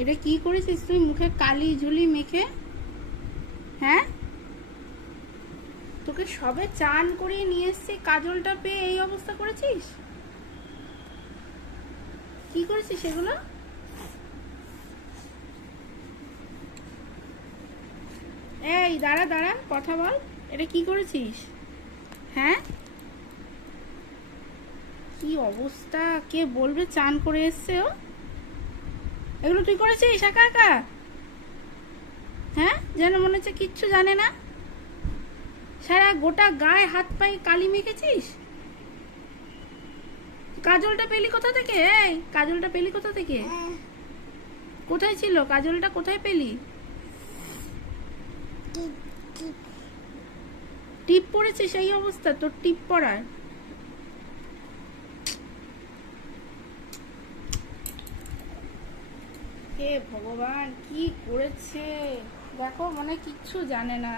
এটা কি করেছিস তুই মুখে কালি ঝুলি মেখে? হ্যাঁ, তোকে সবে চান করিয়ে নিয়ে এসছি, কাজলটা পেয়ে এই অবস্থা করেছিস? কি করেছিস সেগুলো? এই দাঁড়া দাঁড়া, কথা বল। এটা কি করেছিস? হ্যাঁ, কি অবস্থা, কে বলবে চান করে এসছে ও? এগুলো তুই করেছিস একা একা? হ্যাঁ, যেন মনে হচ্ছে কিচ্ছু জানে না। সারা গোটা গায়ে হাত পায়ে কালি মেখেছিস। কাজলটা পেলি কোথা থেকে? এই কাজলটা পেলি কোথা থেকে? কোথায় ছিল কাজলটা, কোথায় পেলি? টিপ পড়েছে সেই অবস্থা তোর টিপ পড়ার? হে ভগবান, কি করেছে দেখো, মনে কিচ্ছু জানে না।